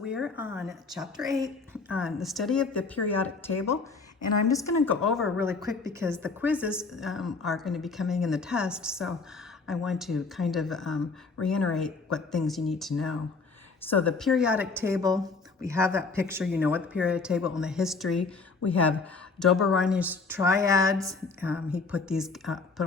we're on chapter 8 on the study of the periodic table, and I'm just going to go over really quick because the quizzes are going to be coming in the test, so I want to kind of reiterate what things you need to know. So the periodic table, we have that picture, you know what the periodic table and the history. We have Dobereiner triads. He put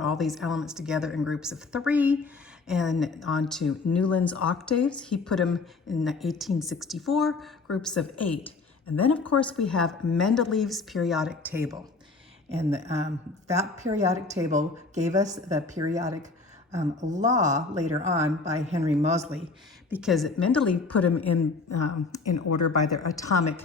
all these elements together in groups of 3. And onto Newland's octaves, he put them in 1864, groups of 8. And then of course we have Mendeleev's periodic table. And that periodic table gave us the periodic law later on by Henry Moseley, because Mendeleev put them in order by their atomic,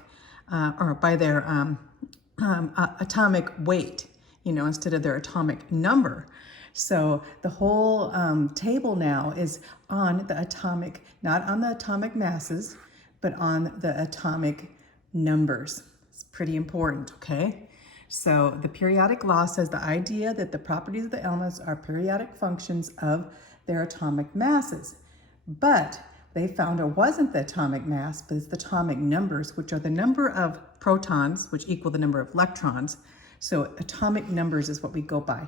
atomic weight, you know, instead of their atomic number. So the whole table now is on the atomic, not on the atomic masses, but on the atomic numbers. It's pretty important, okay? So the periodic law says the idea that the properties of the elements are periodic functions of their atomic masses. But they found it wasn't the atomic mass, but it's the atomic numbers, which are the number of protons, which equal the number of electrons. So atomic numbers is what we go by.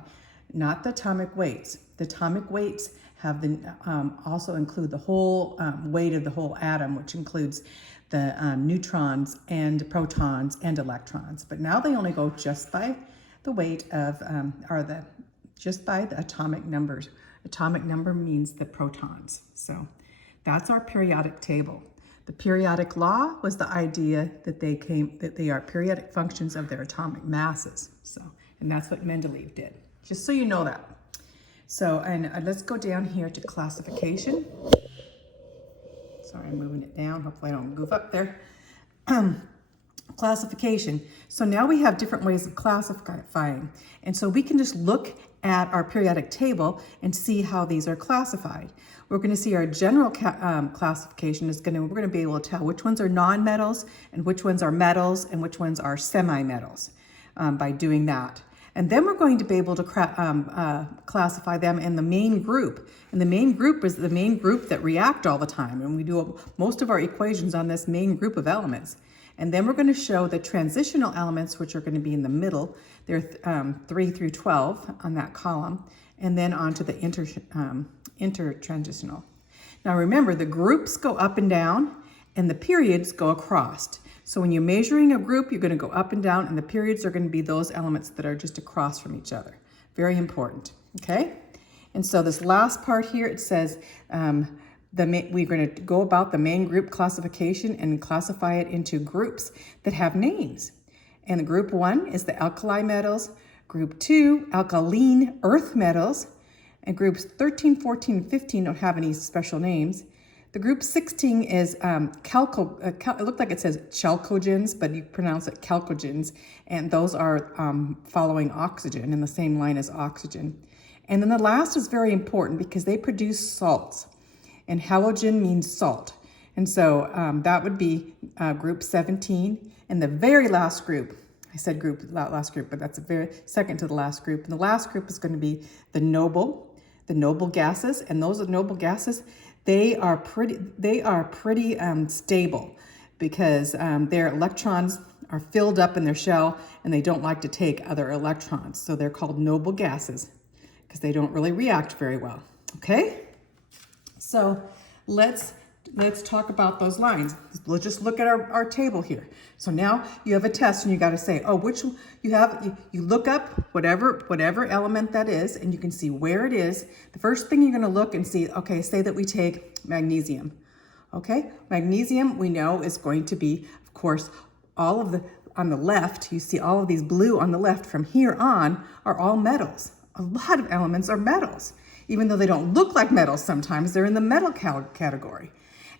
Not the atomic weights. The atomic weights have also include the whole weight of the whole atom, which includes the neutrons and protons and electrons. But now they only go just by the weight of, just by the atomic numbers. Atomic number means the protons. So that's our periodic table. The periodic law was the idea that they are periodic functions of their atomic masses. So, and that's what Mendeleev did. Just so you know that. So, and let's go down here to classification. Sorry, I'm moving it down. Hopefully I don't goof up there. Classification. So now we have different ways of classifying. And so we can just look at our periodic table and see how these are classified. We're going to see our general classification we're going to be able to tell which ones are non-metals and which ones are metals and which ones are semi-metals by doing that. And then we're going to be able to classify them in the main group. And the main group is the main group that react all the time. And we do most of our equations on this main group of elements. And then we're going to show the transitional elements, which are going to be in the middle. They're 3 through 12 on that column. And then onto the intertransitional. Now remember, the groups go up and down, and the periods go across. So when you're measuring a group, you're going to go up and down, and the periods are going to be those elements that are just across from each other. Very important, okay? And so this last part here, it says we're going to go about the main group classification and classify it into groups that have names. And group 1 is the alkali metals, group 2, alkaline earth metals, and groups 13, 14, and 15 don't have any special names. The group 16 is it looked like it says chalcogens, but you pronounce it chalcogens, and those are following oxygen in the same line as oxygen. And then the last is very important because they produce salts, and halogen means salt. And so that would be group 17. And the very last group, I said last group, but that's the very second to the last group. And the last group is going to be the noble gases, and those noble gases, they are pretty stable because their electrons are filled up in their shell and they don't like to take other electrons. So they're called noble gases because they don't really react very well. Okay? So let's talk about those lines. Let's just look at our table here. So now you have a test and you got to say, oh, which you look up whatever element that is, and you can see where it is. The first thing you're going to look and see, okay, say that we take magnesium. Okay, magnesium we know is going to be, of course, on the left, you see all of these blue on the left from here on are all metals. A lot of elements are metals. Even though they don't look like metals sometimes, they're in the metal category.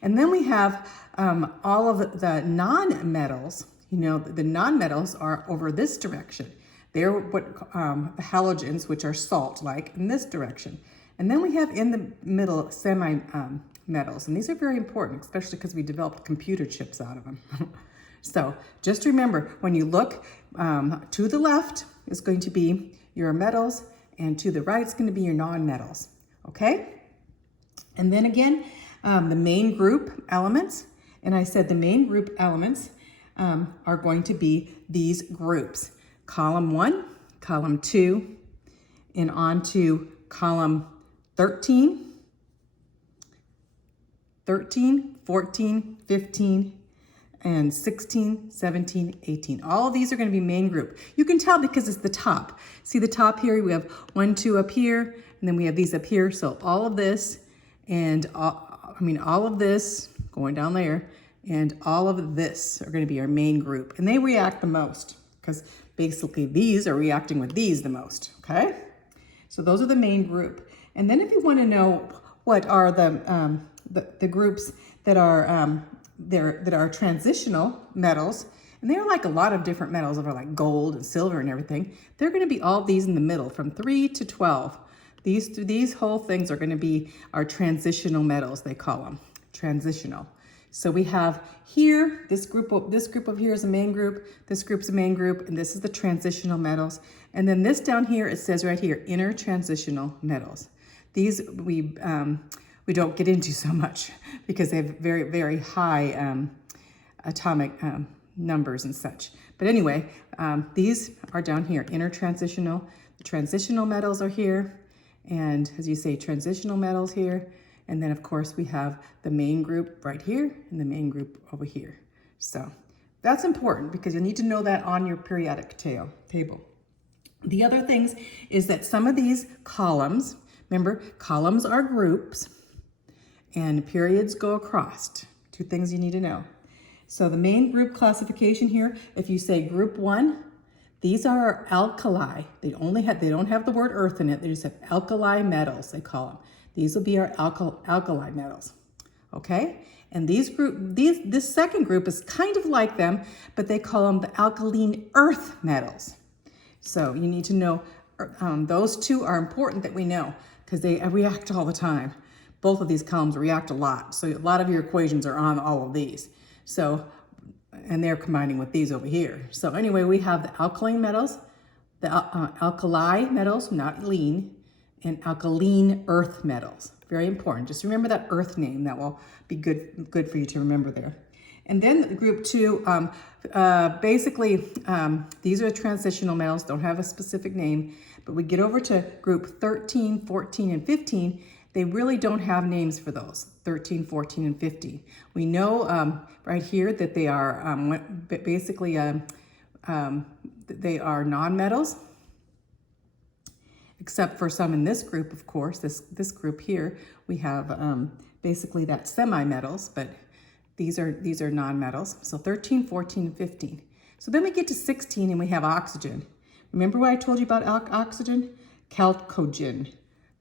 And then we have all of the non-metals. You know, the non-metals are over this direction. They're what the halogens, which are salt-like, in this direction. And then we have in the middle semi-metals. And these are very important, especially because we developed computer chips out of them. So just remember, when you look to the left is going to be your metals, and to the right is going to be your non-metals. Okay? And then again, the main group elements, And I said the main group elements are going to be these groups. Column 1, column 2, and on to column 13, 14, 15, and 16, 17, 18. All of these are going to be main group. You can tell because it's the top. See the top here? We have 1, 2 up here, and then we have these up here. So all of this and all of this going down there and all of this are going to be our main group. And they react the most because basically these are reacting with these the most, okay? So those are the main group. And then if you want to know what are the groups that are transitional metals, and they're like a lot of different metals that are like gold and silver and everything, they're going to be all these in the middle from 3 to 12. These whole things are going to be our transitional metals, they call them, transitional. So we have here, this group over here is a main group, this group's a main group, and this is the transitional metals. And then this down here, it says right here, intertransitional metals. These we don't get into so much because they have very, very high atomic numbers and such. But anyway, these are down here, intertransitional. The transitional metals are here, and as you say, transitional metals here. And then of course we have the main group right here and the main group over here. So that's important because you need to know that on your periodic table. The other things is that some of these columns, remember, columns are groups and periods go across. 2 things you need to know. So the main group classification here, if you say group 1, these are alkali. They don't have the word earth in it. They just have alkali metals, they call them. These will be our alkali metals, okay? And this second group is kind of like them, but they call them the alkaline earth metals. So you need to know, those 2 are important that we know because they react all the time. Both of these columns react a lot. So a lot of your equations are on all of these. So, and they're combining with these over here. So anyway, we have the alkaline metals, the alkali metals, not lean, and alkaline earth metals. Very important. Just remember that earth name. That will be good for you to remember there. And then group 2, basically, these are transitional metals, don't have a specific name, but we get over to group 13, 14, and 15, they really don't have names for those, 13, 14, and 15. We know right here that they are basically, they are non-metals, except for some in this group, of course. This group here, we have basically that semi-metals, but these are non-metals. So 13, 14, and 15. So then we get to 16 and we have oxygen. Remember what I told you about oxygen? Chalcogen.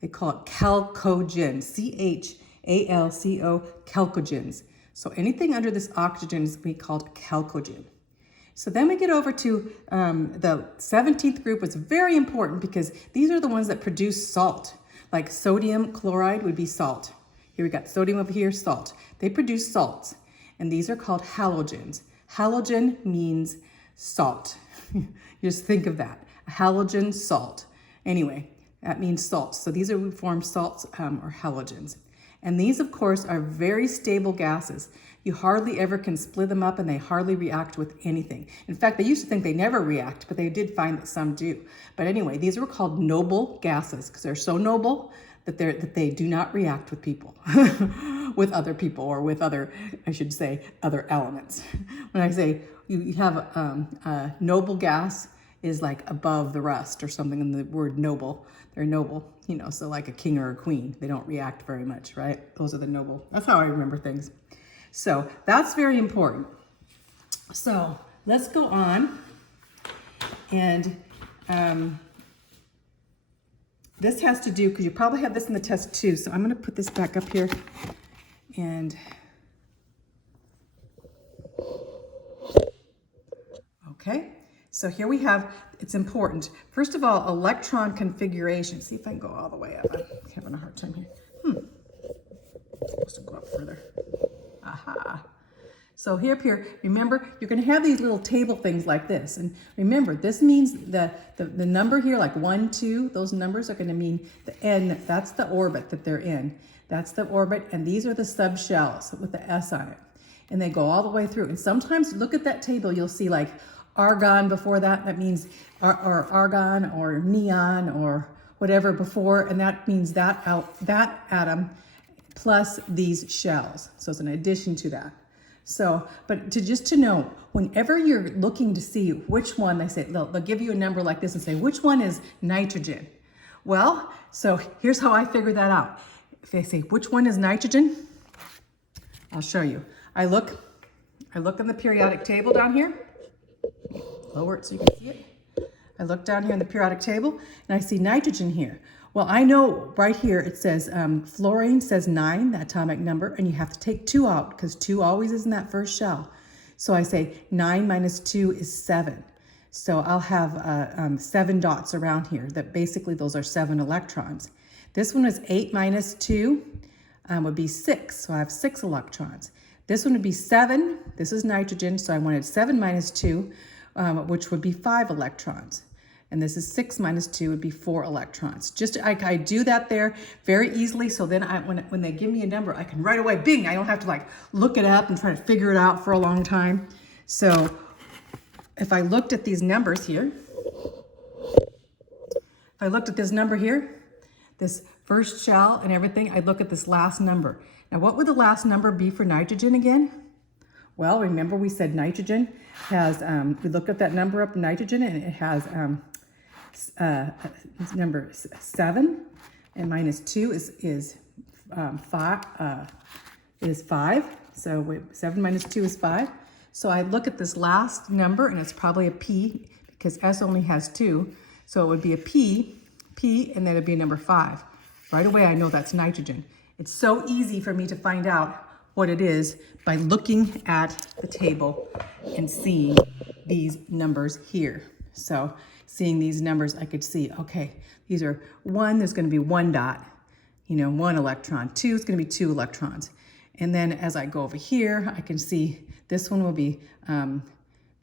They call it chalcogen, C-H-A-L-C-O, chalcogens. So anything under this oxygen is going to be called chalcogen. So then we get over to the 17th group, which is very important because these are the ones that produce salt. Like sodium chloride would be salt. Here we got sodium over here, salt. They produce salts, and these are called halogens. Halogen means salt. Just think of that, a halogen salt. Anyway, that means salts. So these are formed salts or halogens. And these, of course, are very stable gases. You hardly ever can split them up and they hardly react with anything. In fact, they used to think they never react, but they did find that some do. But anyway, these were called noble gases because they're so noble that they do not react with people, with other people or with other, I should say, other elements. When I say you have a noble gas is like above the rest or something in the word noble. They're noble, you know, so like a king or a queen. They don't react very much, right? Those are the noble. That's how I remember things. So that's very important. So let's go on. And this has to do, because you probably have this in the test too. So I'm going to put this back up here. And okay. So here we have, it's important. First of all, electron configuration. See if I can go all the way up. I'm having a hard time here. I'm supposed to go up further. Aha. So here, remember, you're going to have these little table things like this. And remember, this means the number here, like 1, 2, those numbers are going to mean the N. That's the orbit that they're in. That's the orbit. And these are the subshells with the S on it. and they go all the way through. And sometimes look at that table, you'll see like argon before that. That means or argon or neon or whatever before, and that means that atom plus these shells. So it's an addition to that. So, but just to know, whenever you're looking to see which one, they'll give you a number like this and say, which one is nitrogen? Well, so here's how I figure that out. If they say, which one is nitrogen? I'll show you. I look in the periodic table down here. Lower it so you can see it. I look down here in the periodic table and I see nitrogen here. Well, I know right here it says fluorine says 9, the atomic number, and you have to take 2 out because 2 always is in that first shell. So I say 9 minus 2 is 7. So I'll have 7 dots around here. That basically those are 7 electrons. This one is 8 minus 2 would be 6. So I have 6 electrons. This one would be 7. This is nitrogen, so I wanted 7 minus 2, which would be 5 electrons. And this is 6 minus 2 would be 4 electrons. I do that there very easily. So then when they give me a number, I can right away, bing, I don't have to like look it up and try to figure it out for a long time. So if I looked at these numbers here, if I looked at this number here, this first shell and everything, I'd look at this last number. Now, what would the last number be for nitrogen again? Well, remember we said nitrogen has, we looked at that number up, nitrogen, and it has number 7, and minus 2 is 5. So 7 minus 2 is 5. So I look at this last number, and it's probably a P because S only has 2. So it would be a P, and then it'd be a number 5. Right away, I know that's nitrogen. It's so easy for me to find out what it is by looking at the table and seeing these numbers here. So seeing these numbers, I could see, okay, these are 1, there's going to be 1 dot, 1 electron. 2 is going to be 2 electrons. And then as I go over here, I can see this one will be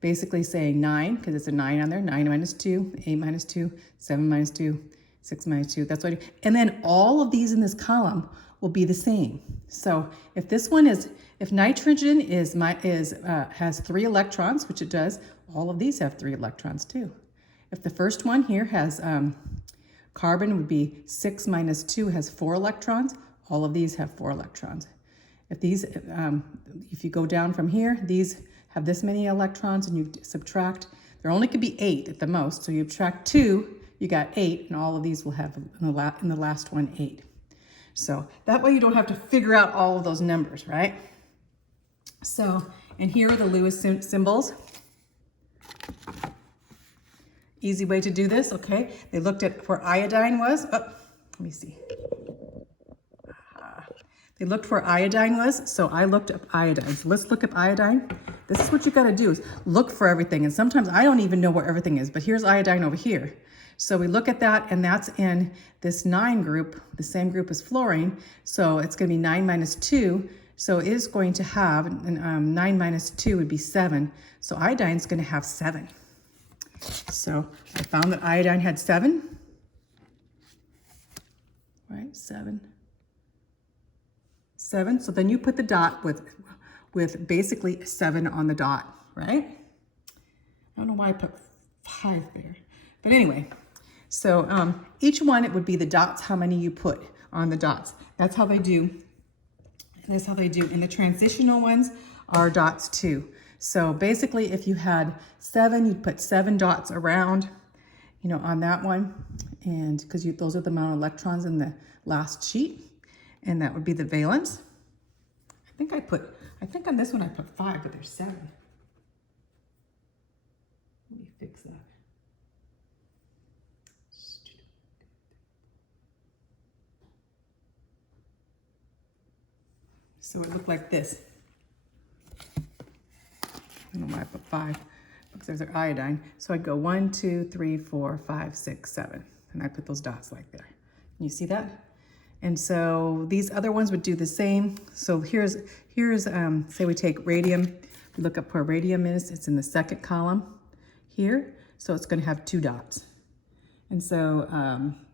basically saying 9, because it's a 9 on there. 9 minus 2, 8 minus 2, 7 minus 2, 6 minus 2. That's what I do. And then all of these in this column will be the same. So if this one is, if nitrogen has 3 electrons, which it does, all of these have 3 electrons too. If the first one here has carbon would be 6 minus 2 has 4 electrons, all of these have 4 electrons. If these, if you go down from here, these have this many electrons and you subtract, there only could be 8 at the most. So you subtract 2, you got 8, and all of these will have in the last one 8. So that way you don't have to figure out all of those numbers, right? So, and here are the Lewis symbols. Easy way to do this, okay? They looked at where iodine was. Oh, let me see. They looked where iodine was, so I looked up iodine. So let's look up iodine. This is what you gotta do, is look for everything. And sometimes I don't even know where everything is, but here's iodine over here. So we look at that, and that's in this 9 group, the same group as fluorine. So it's gonna be 9 minus 2. So it is going to have, 9 minus 2 would be 7. So iodine's gonna have 7. So I found that iodine had 7. Right, 7. 7, so then you put the dot with basically 7 on the dot, right? I don't know why I put 5 there. But anyway, so each one, it would be the dots, how many you put on the dots. That's how they do. That's how they do. And the transitional ones are dots too. So basically, if you had 7, you'd put 7 dots around, on that one. And because those are the amount of electrons in the last sheet. And that would be the valence. I think on this one I put 5, but there's 7. Let me fix that. So it looked like this. I don't know why I put 5, because there's our iodine. So I'd go 1, 2, 3, 4, 5, 6, 7. And I put those dots like there. Can you see that? And so these other ones would do the same. So here's say we take radium, we look up where radium is, it's in the second column here. So it's gonna have 2 dots. And so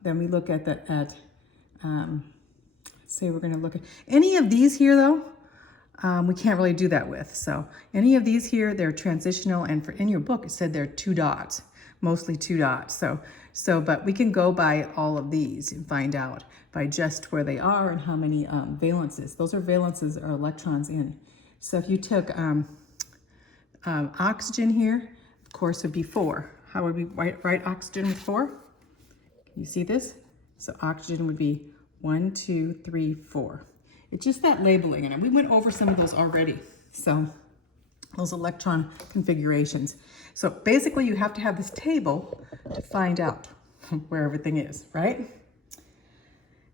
then we look at say we're gonna look at, any of these here though, we can't really do that with. So any of these here, they're transitional, and in your book, it said they're 2 dots, mostly 2 dots. But we can go by all of these and find out by just where they are and how many valences. Those are valences or electrons in. So if you took oxygen here, of course, would be 4. How would we write oxygen with 4? Can you see this? So oxygen would be 1, 2, 3, 4. It's just that labeling, and we went over some of those already. So those electron configurations. So basically you have to have this table to find out where everything is, right?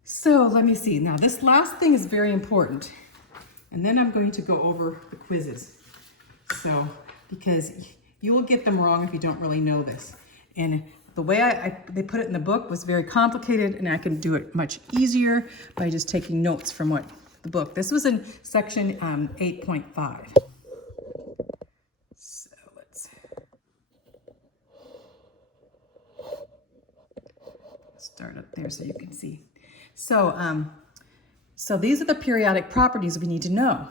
So let me see. Now this last thing is very important. And then I'm going to go over the quizzes. So, because you will get them wrong if you don't really know this. And the way they put it in the book was very complicated, and I can do it much easier by just taking notes from what the book. This was in section 8.5. So let's start up there so you can see. So these are the periodic properties we need to know.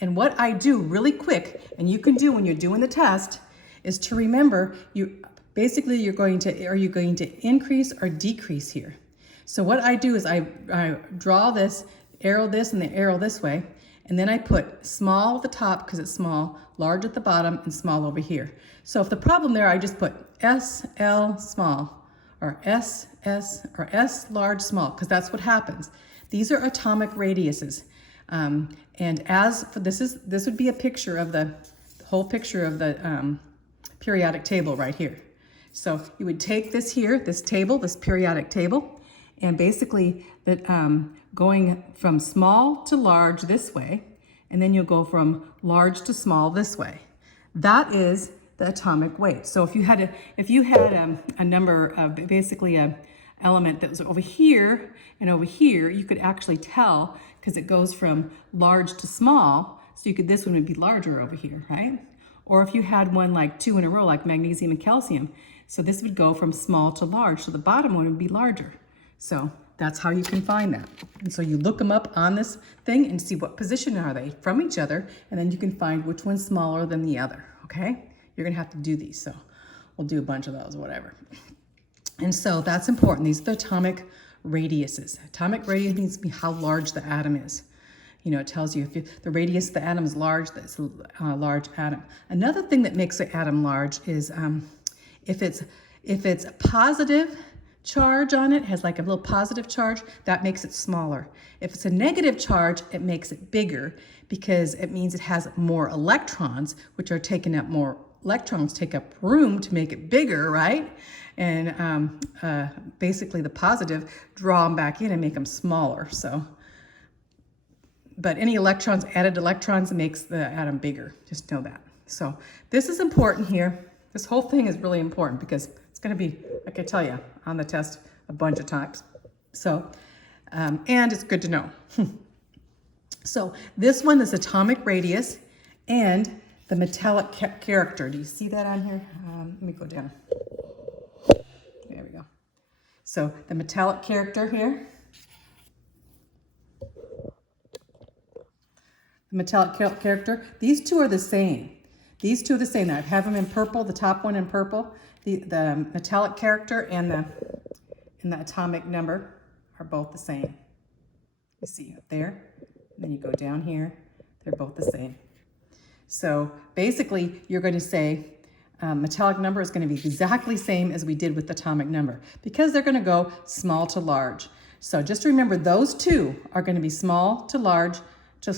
And what I do really quick, and you can do when you're doing the test, is to remember are you going to increase or decrease here? So what I do is I draw this, arrow this, and then arrow this way, and then I put small at the top because it's small, large at the bottom, and small over here. So if the problem there, I just put SL small, or SS, or S large small, because that's what happens. These are atomic radiuses. And as for this would be a picture of the whole picture of the periodic table right here. So you would take this here, this periodic table, and basically that going from small to large this way, and then you'll go from large to small this way. That is the atomic weight. So if you had a number of basically a element that was over here and over here, you could actually tell because it goes from large to small. So this one would be larger over here, right? Or if you had one like 2 in a row, like magnesium and calcium, so this would go from small to large. So the bottom one would be larger. So that's how you can find that. And so you look them up on this thing and see what position are they from each other, and then you can find which one's smaller than the other, okay? You're gonna have to do these, so we'll do a bunch of those, whatever. And so that's important. These are the atomic radiuses. Atomic radius means how large the atom is. You know, it tells you if the radius of the atom is large, that's a large atom. Another thing that makes the atom large is if it's a positive charge on it, has like a little positive charge, that makes it smaller. If it's a negative charge, it makes it bigger because it means it has more electrons, which are taking up more electrons, take up room to make it bigger, right? And basically the positive draw them back in and make them smaller. So, but any electrons, added electrons, makes the atom bigger. Just know that. So this is important here. This whole thing is really important because it's going to be, like I tell you, on the test a bunch of times. So, and it's good to know. So this one is atomic radius and the metallic character. Do you see that on here? Let me go down. There we go. So the metallic character here. The metallic character. These two are the same. These two are the same. I have them in purple, the top one in purple. The metallic character and the atomic number are both the same. You see up there, and then you go down here. They're both the same. So basically, you're going to say metallic number is going to be exactly the same as we did with the atomic number because they're going to go small to large. So just remember those two are going to be small to large to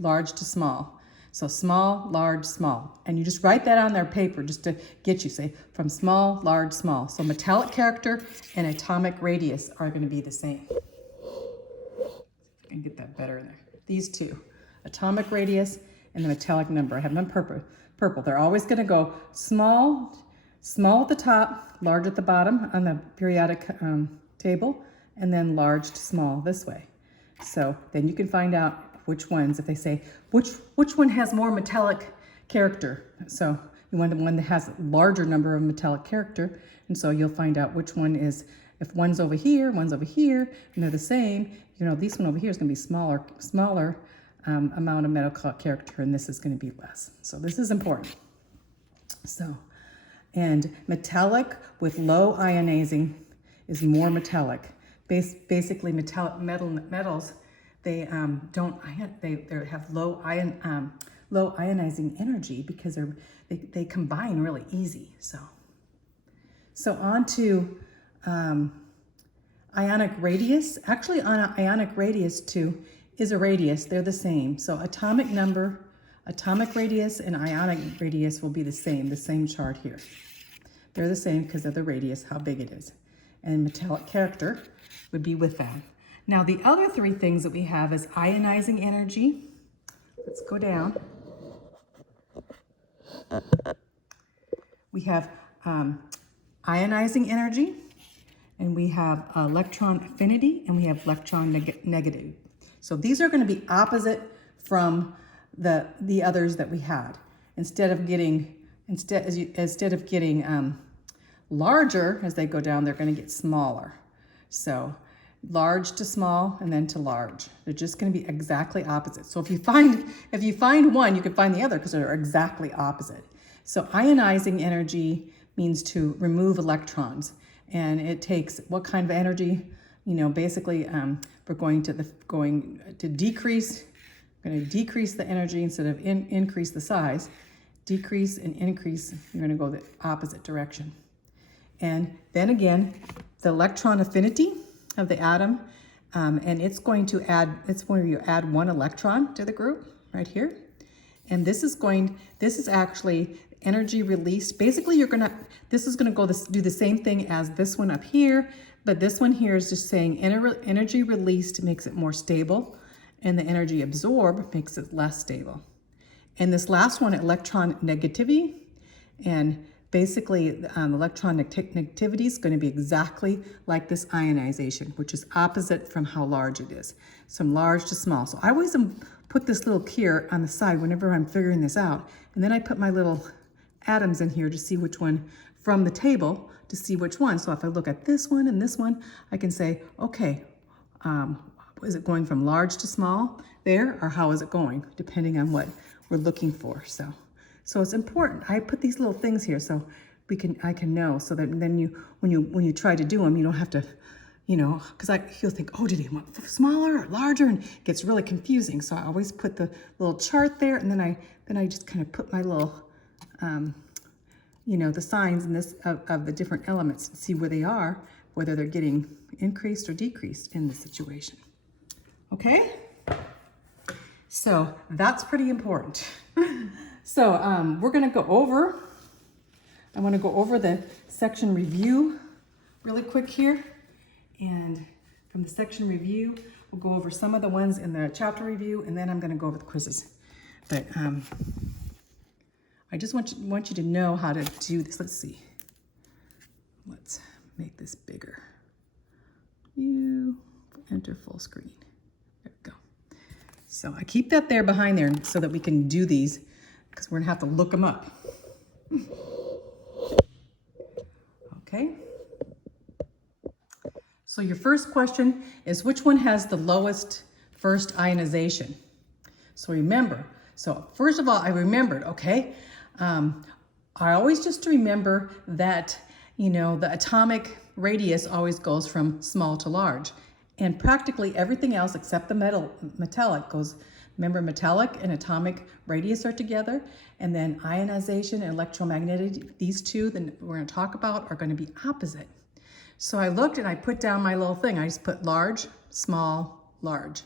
large to small. So small, large, small. And you just write that on their paper just to get you, say, from small, large, small. So metallic character and atomic radius are going to be the same. I can get that better in there. These two, atomic radius and the metallic number. I have them in purple. They're always going to go small at the top, large at the bottom on the periodic table, and then large to small this way. So then you can find out which ones, if they say, which one has more metallic character. So you want the one that has a larger number of metallic character, and so you'll find out which one is If one's over here, and they're the same, you know, this one over here is going to be smaller amount of metal character, and this is going to be less. So this is important. So, and metallic with low ionizing is more metallic. Basically, metals, they they have low ionizing energy because they combine really easy. So on to ionic radius. Actually, ionic radius too is a radius. They're the same. So atomic radius and ionic radius will be the same chart here. They're the same because of the radius, how big it is. And metallic character would be with that. Now the other three things that we have is ionizing energy. Let's go down. We have ionizing energy, and we have electron affinity, and we have electron negative. So these are going to be opposite from the others that we had. Instead of getting larger as they go down, they're going to get smaller. So large to small and then to large. They're just going to be exactly opposite. So if you find one, you can find the other because they're exactly opposite. So ionizing energy means to remove electrons, and it takes what kind of energy? You know, basically, we're going to decrease. We're going to decrease the energy instead of increase the size. Decrease and increase. You're going to go the opposite direction. And then again, the electron affinity of the atom, and it's going to add one electron to the group right here. And this is actually energy released. Basically, this is gonna do the same thing as this one up here, but this one here is just saying energy released makes it more stable, and the energy absorbed makes it less stable. And this last one, electron negativity, and basically electron negativity is going to be exactly like this ionization, which is opposite from how large it is, from large to small. So I always put this little here on the side whenever I'm figuring this out, and then I put my little atoms in here to see which one from the table, to see which one. So if I look at this one and this one, I can say, okay, is it going from large to small there, or how is it going, depending on what we're looking for. So it's important. I put these little things here so I can know, so that then when you try to do them, you don't have to, you know, because he'll think, oh, did he want smaller or larger, and it gets really confusing. So I always put the little chart there, and then I just kind of put my little, you know, the signs in this of the different elements and see where they are, whether they're getting increased or decreased in the situation. Okay? So that's pretty important. So we're going to go over, I want to go over the section review really quick here. And from the section review, we'll go over some of the ones in the chapter review, and then I'm going to go over the quizzes. But I just want you to know how to do this. Let's see. Let's make this bigger. You enter full screen. There we go. So I keep that there behind there so that we can do these, because we're gonna have to look them up. Okay. So your first question is, which one has the lowest first ionization? So remember, so first of all, I remembered, okay, I always just remember that, you know, the atomic radius always goes from small to large, and practically everything else except the metallic goes, remember, metallic and atomic radius are together, and then ionization and electromagnetic, these two that we're going to talk about are going to be opposite. So I looked and I put down my little thing. I just put large, small, large.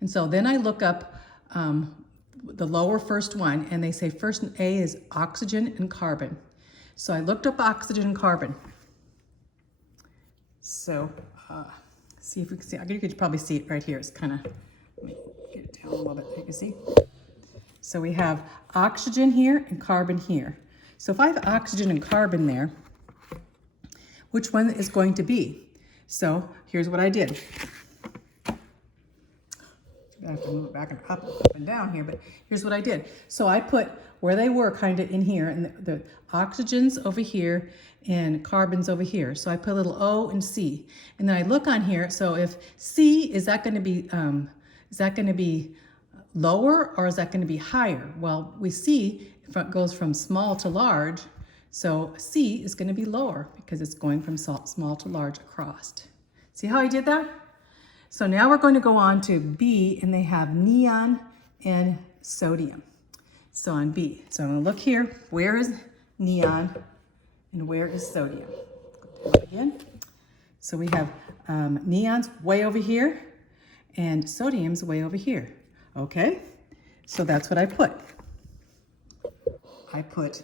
And so then I look up the lower first one, and they say first A is oxygen and carbon. So I looked up oxygen and carbon. So see if we can see. I think you could probably see it right here. It's kind of, let me get it down a little bit. You can see. So we have oxygen here and carbon here. So if I have oxygen and carbon there, which one is going to be? So here's what I did. I to move it back and up and down here, but here's what I did. So I put where they were kind of in here, and the oxygens over here and carbons over here. So I put a little O and C, and then I look on here. So if C, is that going to be lower or is that going to be higher? Well, we see if it goes from small to large, so C is going to be lower because it's going from small to large across. See how I did that? So now we're going to go on to B, and they have neon and sodium. So on B, so I'm going to look here, where is neon and where is sodium? Go down again. So we have neon's way over here and sodium's way over here. Okay, so that's what I put. I put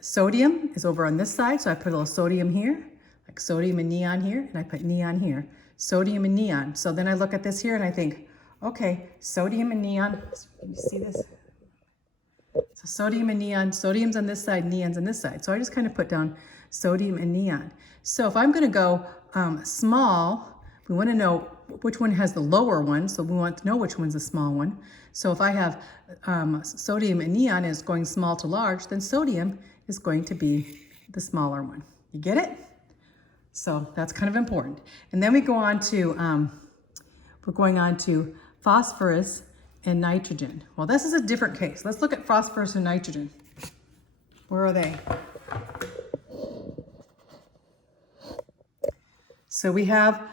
sodium is over on this side, so I put a little sodium here, like sodium and neon here, and I put neon here, sodium and neon. So then I look at this here and I think, okay, sodium and neon, can you see this? So sodium and neon, sodium's on this side, neon's on this side. So I just kind of put down sodium and neon. So if I'm gonna go small, we wanna know which one has the lower one, so we want to know which one's the small one. So if I have sodium and neon is going small to large, then sodium is going to be the smaller one. You get it? So that's kind of important. And then we go on to, we're going on to phosphorus and nitrogen. Well, this is a different case. Let's look at phosphorus and nitrogen. Where are they? So we have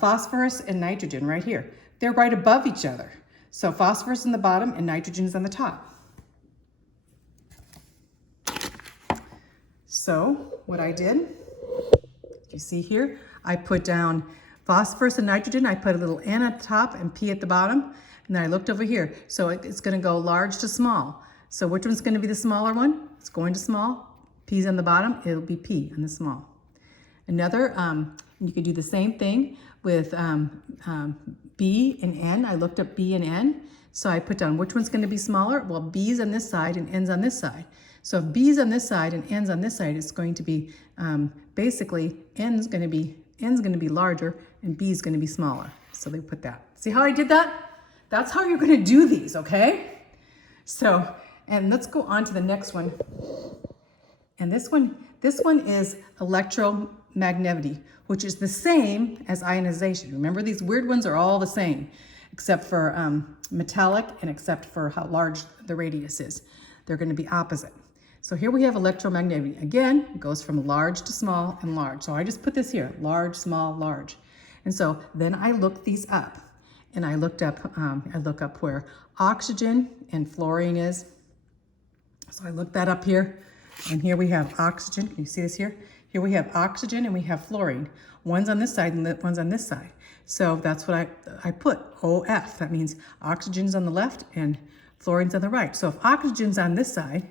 phosphorus and nitrogen right here. They're right above each other. So phosphorus in the bottom and nitrogen is on the top. So what I did, you see here, I put down phosphorus and nitrogen. I put a little N at the top and P at the bottom. And then I looked over here. So it's going to go large to small. So which one's going to be the smaller one? It's going to small. P's on the bottom. It'll be P on the small. Another, you could do the same thing with B and N. I looked up B and N. So I put down which one's going to be smaller. Well, B's on this side and N's on this side. So if B's on this side and N's on this side, it's going to be basically N's going to be larger and B's going to be smaller. So they put that. See how I did that? That's how you're going to do these, okay? So, and let's go on to the next one. And this one is electromagneticity, which is the same as ionization. Remember, these weird ones are all the same, except for metallic and except for how large the radius is. They're going to be opposite. So here we have electromagneticity. Again, it goes from large to small and large. So I just put this here, large, small, large. And so then I looked these up. And I looked up, where oxygen and fluorine is. So I looked that up here. And here we have oxygen. Can you see this here? Here we have oxygen and we have fluorine. One's on this side and one's on this side. So that's what I put, OF. That means oxygen's on the left and fluorine's on the right. So if oxygen's on this side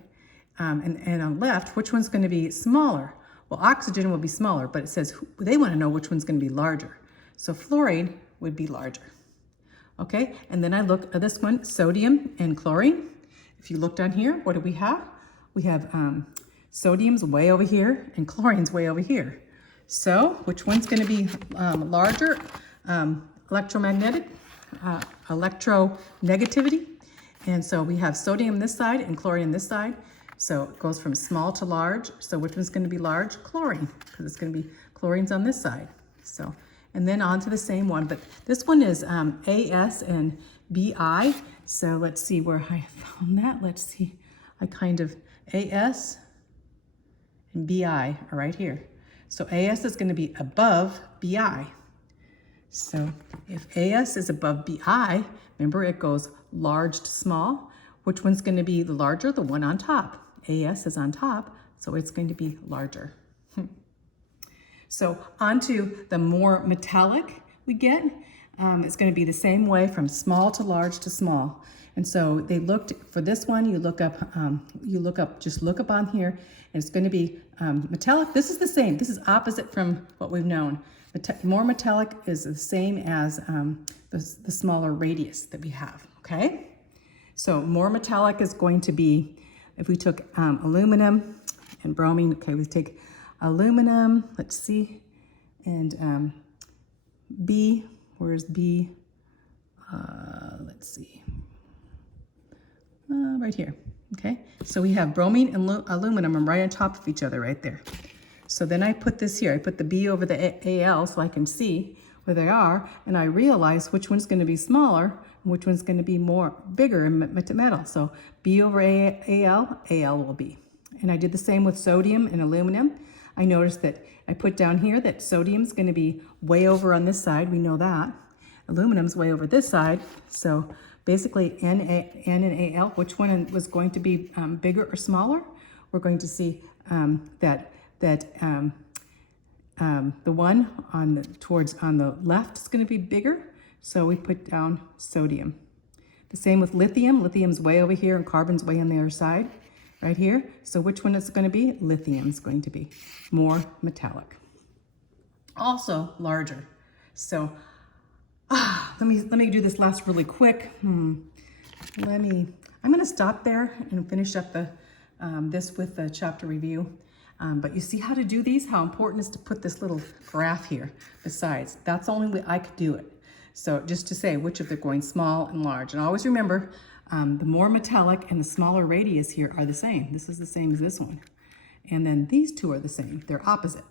and on left, which one's going to be smaller? Well, oxygen will be smaller, but it says they want to know which one's going to be larger. So fluorine would be larger. Okay, and then I look at this one, sodium and chlorine. If you look down here, what do we have? We have sodium's way over here and chlorine's way over here. So which one's going to be larger? Electronegativity. And so we have sodium this side and chlorine this side. So it goes from small to large. So which one's going to be large? Chlorine, because it's going to be chlorine's on this side. So, and then on to the same one, but this one is AS and BI. So let's see where I found that. Let's see, I kind of, AS and BI are right here. So AS is going to be above BI. So if AS is above BI, remember it goes large to small. Which one's going to be the larger? The one on top. AS is on top, so it's going to be larger. So onto the more metallic we get, it's going to be the same way from small to large to small. And so they looked for this one. You look up, just look up on here, and it's going to be metallic. This is the same. This is opposite from what we've known. More metallic is the same as the smaller radius that we have. Okay. So more metallic is going to be, if we took aluminum and bromine. Okay, we take aluminum. Let's see, and B. Where's B? Let's see. Right here. Okay, so we have bromine and aluminum are right on top of each other right there. So then I put this here. I put the B over the AL so I can see where they are, and I realize which one's going to be smaller and which one's going to be bigger in metal. So B over AL, AL will be. And I did the same with sodium and aluminum. I noticed that I put down here that sodium's going to be way over on this side. We know that. Aluminum's way over this side. So basically N and AL, which one was going to be bigger or smaller? We're going to see that the one on the left is going to be bigger. So we put down sodium. The same with lithium. Lithium's way over here and carbon's way on the other side, right here. So which one is it going to be? Lithium is going to be more metallic. Also larger. So let me do this last really quick. I'm going to stop there and finish up this with the chapter review. But you see how to do these? How important it is to put this little graph here besides. That's the only way I could do it. So just to say which of they're going small and large. And always remember, the more metallic and the smaller radius here are the same. This is the same as this one. And then these two are the same. They're opposite.